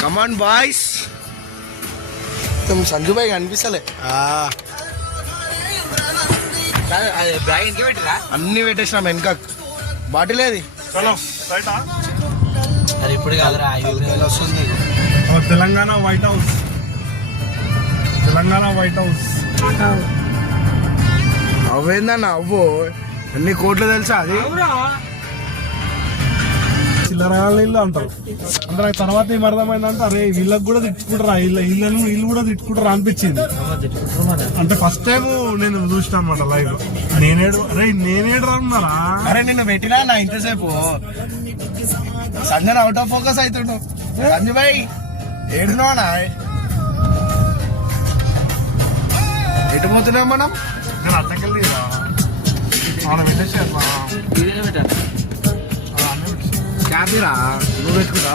కమాన్ boys, Sanju boy కనిపిస్తలే. అన్ని పెట్టేసినాం వెనక. బాటిల్ ఏది? ఇప్పుడు కాదురా వస్తుంది. Telangana white house, Telangana white house. అవేందన్న అవ్వు ఎన్ని కోట్లు తెలుసా అది? చిల్లరగాళ్ళ ఇల్లు అంటారు అందరూ. తర్వాత ఏం అర్థమైందంటే అరే వీళ్ళకి కూడా తిట్టుకుంటారా, వీళ్ళు కూడా తిట్టుకుంటారా అనిపించింది. అంటే ఫస్ట్ టైం నేను చూసిన అనమాట లైవ్. నేనేడు రాన్నారా? అరే నిన్ను పెట్టినా నా ఇంతసేపు సంజయ్ అవుట్ ఆఫ్ ఫోకస్ అవుతుండు. సంజు బాయ్ ఏడున్నావునా? ఎటు పోతున్నాం మనం? నేను అట్టకెళ్ళి పెట్టేసాను. క్యాబీరా నువ్వు పెట్టుకుంటా?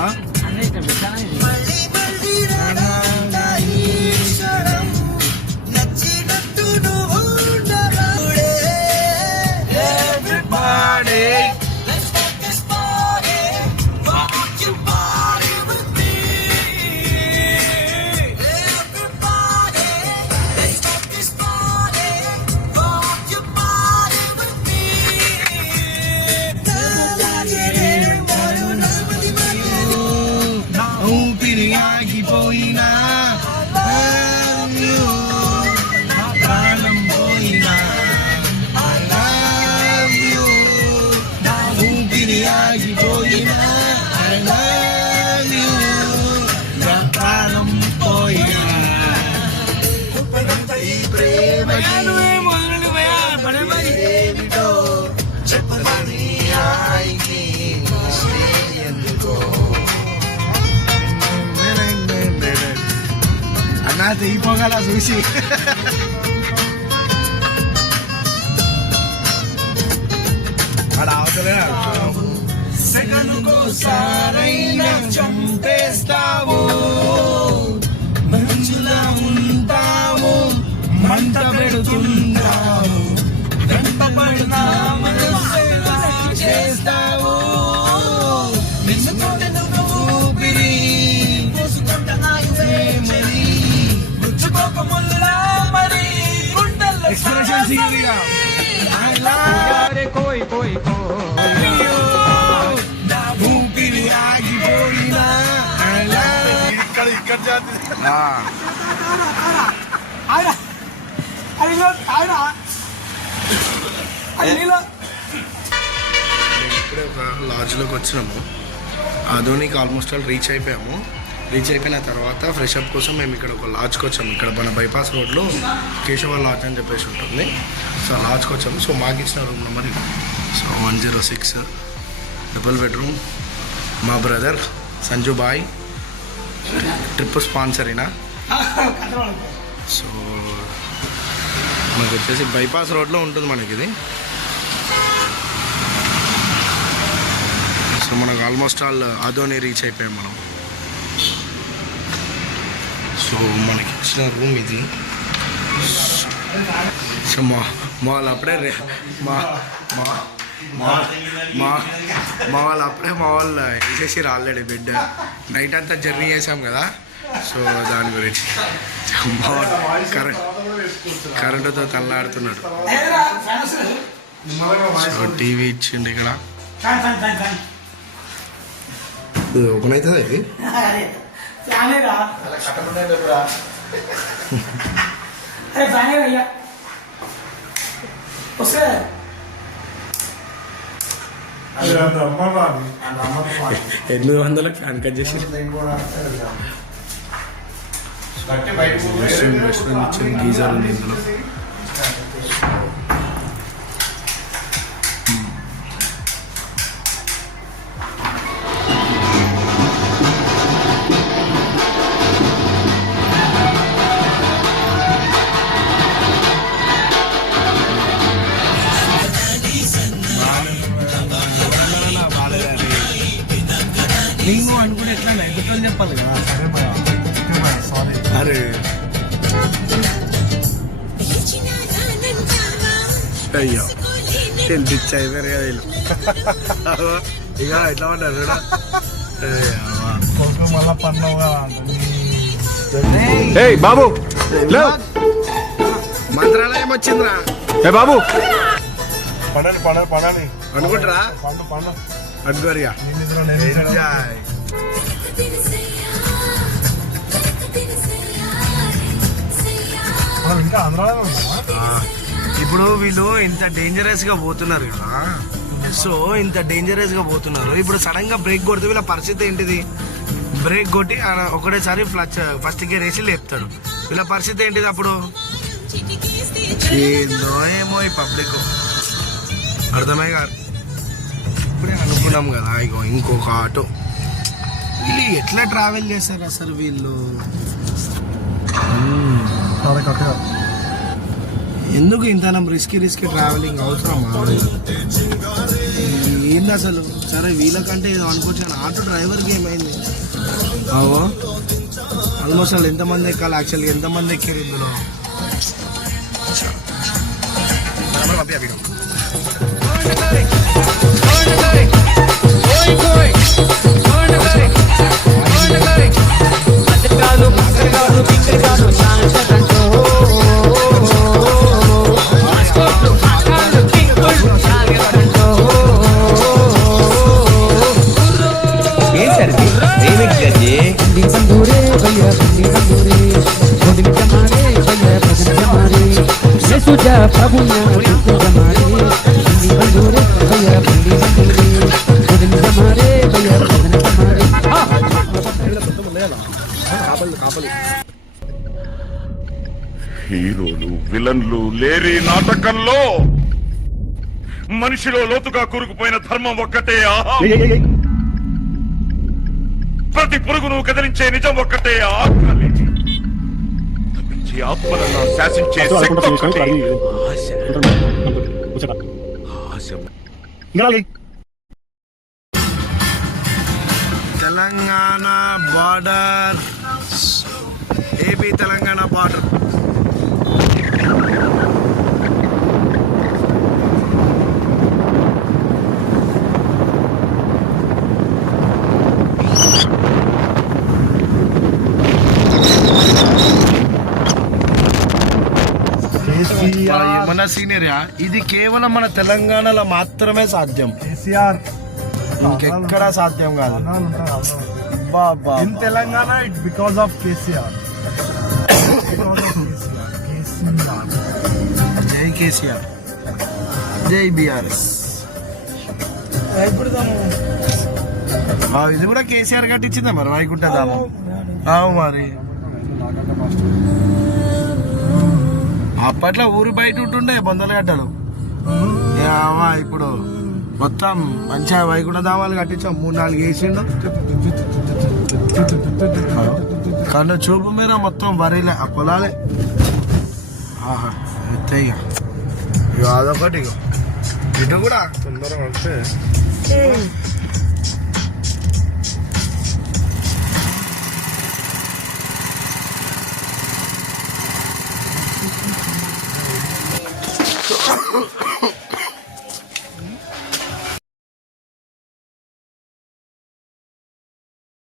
ఆగిపోయినా ప్రాణం పోయినా ఊపిరి ఆగిపోయినా ప్రాణం పోయినా ఈ ప్రేమ ఏమిటో చెప్పని ఆగి ఎందుకో అన్నా తెగిపోగల చూసి. సెకండ్కోసారైనా చంపేస్తావు, మంచులా ఉంటావు, మంట పెడుతుంటావు, వెంటబడినా చేస్తావు. ఊపిరి ఎక్స్ప్రెషన్ సీరియా ఊపిరి ఆగిపోయినా ఇక్కడ జాతి ఇప్పుడే ఒక లాడ్జ్లోకి వచ్చినాము. ఆధోనికి ఆల్మోస్ట్ ఆల్ రీచ్ అయిపోయాము. రీచ్ అయిపోయిన తర్వాత ఫ్రెష్ అప్ కోసం మేము ఇక్కడ ఒక లాడ్జ్కి వచ్చాము. ఇక్కడ మన బైపాస్ రోడ్లో కేశవ లాడ్జ్ అని చెప్పేసి ఉంటుంది. సో లాడ్జ్కి వచ్చాము. సో మాకు ఇచ్చిన రూమ్ నెంబర్ ఇది. So 106 double bedroom. మా brother Sanju boy trip sponsor అయినా. సో మనకు వచ్చేసి బైపాస్ రోడ్లో ఉంటుంది మనకి ఇది. సో మనకు ఆల్మోస్ట్ ఆల్ ఆదోని రీచ్ అయిపోయాం మనం. సో మనకి ఇచ్చిన రూమ్ ఇది. సో మా వాళ్ళు అప్పుడే వాళ్ళు వేసేసి ఆల్రెడీ బెడ్. నైట్ అంతా జర్నీ చేసాం కదా, సో దాని గురించి కరెంటుతో తల్లాడుతున్నాడు. సో టీవీ ఇచ్చిండు ఇక్కడ. ఓపెన్ అవుతుందా ఇది? $800 ఫ్యాన్ కట్ చేసి ఇచ్చిన గీజర్ ఉంది ఇందులో. నీకు అనుకుంటే ఎట్లా ఎదుర్కొని చెప్పాలి కదా. సారీ అరే అయ్యో పిచ్చి అయిపోయారు కదా వీళ్ళు. ఇక ఎట్లా పడ్డారు చూడ. కొడుకు మళ్ళా పన్నావు కదా ఏయ్ బాబు మంత్రాలయం వచ్చిందిరా. ఏ బాబు పడని పడని పడని అనుకుంటారా పండు పండు అనుకోరిగా. నీ నిద్ర నేను ఎంజాయ్. మనం ఇంకా ఆంధ్రాలో ఉన్నామా? ఇప్పుడు వీళ్ళు ఇంత డేంజరస్ గా పోతున్నారు కదా, సో ఇంత డేంజరస్ గా పోతున్నారు. ఇప్పుడు సడన్ గా బ్రేక్ కొడితే వీళ్ళ పరిస్థితి ఏంటిది? బ్రేక్ కొట్టి ఒకటేసారి ఫస్ట్ గేర్ వేసి లేపుతాడు. వీళ్ళ పరిస్థితి ఏంటిది అప్పుడు? ఏందో ఏమో ఈ పబ్లిక్ అర్థమై కాదు. ఇప్పుడే అనుకున్నాం కదా, ఇగో ఇంకొక ఆటో. వీళ్ళు ఎట్లా ట్రావెల్ చేస్తారు అసలు వీళ్ళు? చాలా కరెక్ట్గా ఎందుకు ఇంత రిస్కీ ట్రావెలింగ్ అవసరమా? ఏంది అసలు? సరే వీళ్ళకంటే ఏదో అనుకోవచ్చు కానీ ఆటో డ్రైవర్కి ఏమైంది? అవో ఆల్మోస్ట్ వాళ్ళు ఎంతమంది ఎక్కాలి? యాక్చువల్గా ఎంతమంది ఎక్కారు ఇందులో? बंदूरे भैया बंदी बंदूरे गोविंद जमारे भैया भजन जमारे ये सुजा प्रभु जमारे बंदी बंदूरे भैया बंदी बंदूरे गोविंद जमारे भैया भजन जमारे హీరోలు విలన్లు లేరి నాటకంలో మనిషిలో లోతుగా కూరుకుపోయిన ధర్మం ఒక్కటే. ఆహా! ప్రతి పురుగును కదిలించే నిజం ఒక్కటే. ఆకలి తప్పించి ఆత్మలను శాసించే శక్తి ఒక్కటే. ఆశ. Telangana border, AP Telangana border. మన సీనియర్ ఇది కేవలం మన తెలంగాణలో మాత్రమే సాధ్యం. కేసీఆర్ ఇంకెక్కడా సాధ్యం కాదు. In Telangana it because of KCR. జై కేసీఆర్, జై బీఆర్ఎస్. ఇది కూడా కేసీఆర్ కట్టించిందా మరి వైకుంఠధామం? అవు మరి అప్పట్లో ఊరు బయట ఉంటుండే బొందలు గట్టలు. ఇప్పుడు మొత్తం మంచిగా వైకుంఠధామాలు కట్టించాం. 3-4 వేసిండు. కన్ను చూపు మీద మొత్తం వరిలే, ఆ పొలాలే. ఆహా ఎత్తయ్య అదొకటి. ఇటు కూడా తొందరగా అంటే